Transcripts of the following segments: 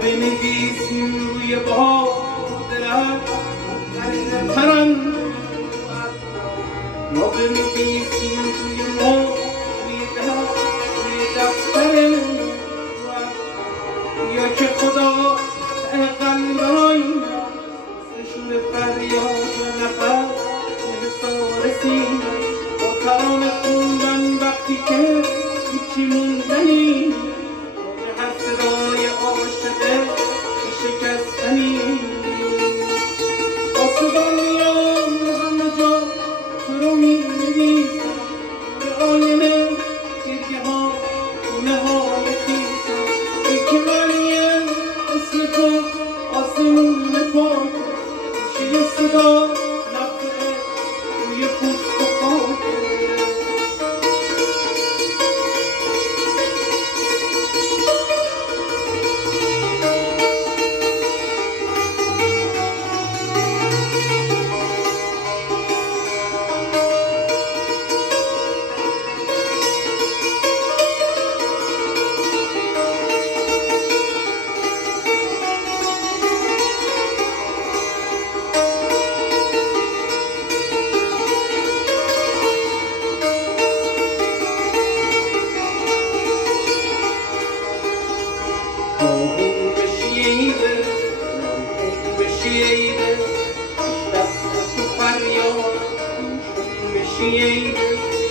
بنویسیم روی باد رد پرند ما بنویسیم روی دفتر یا که خدا قلبای سشون فریاد و نفس حسار سینه با ترانه خوندن وقتی که هیچی موندنی هر صدای عاشقه شکستنی آسودانیان همه جا تو رو می‌نویسم به آینه گریه ها خونه های خیسم ای که معنیه اسم تو آسمون پاک گوشه صدا نفعه روی پوست و خاکه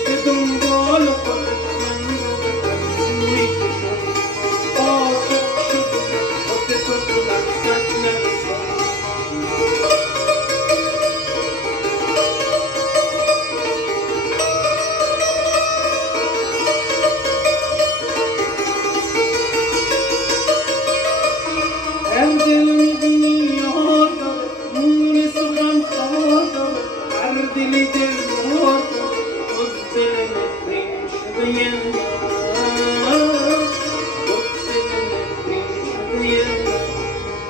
به دنبال خودت من رو بزنی کشون عاشق شدی خودت رو تو مقصد نرسن هر دل میبینی یاد داره نون سخن خواه داره هر دلی دل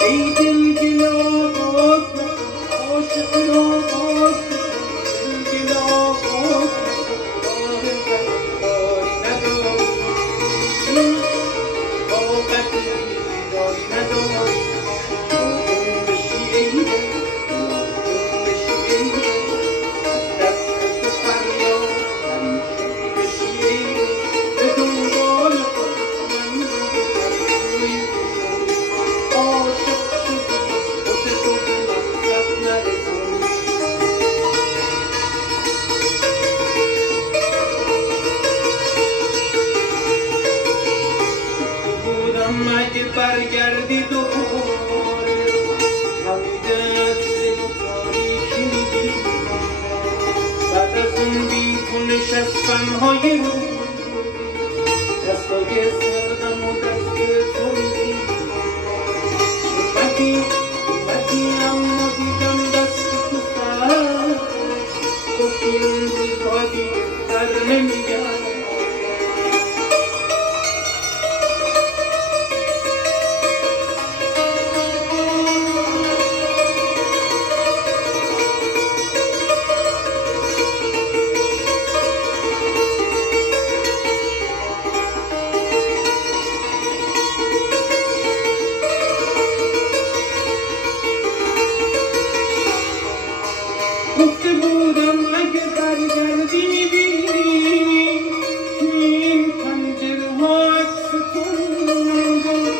ای دل گل آغاز نکن عاشقی را باز نکن دل گل آغاز نکن کاری نداری طاقتی داری نداری ناخون بشی ای دل ناخون بشی ای دل دست تو فریاد همیشون بشی ای دل به دنبال خودت من رو بزن عاشق اگه برگردی دوباره حمیده از دل و تاریکی میگی بعد از اون بی تو نشستنهای رو دستای سردم و دست تو میگی اومدی اما دیدم دست تو سر گفتی اون روزها دیگه بر نمیگم گفته بودم اگه برگردی میبینی توی این پنجره ها عکس تو مونده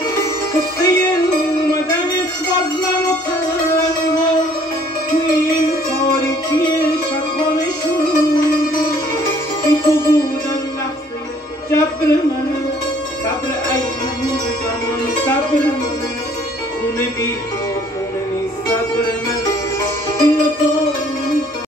قصه اومدنت باز من و تنها توی این تاریکی شبها نشونده بی تو بودن لحظه جبر منه صبر ایام زمان صبر منه خونه بی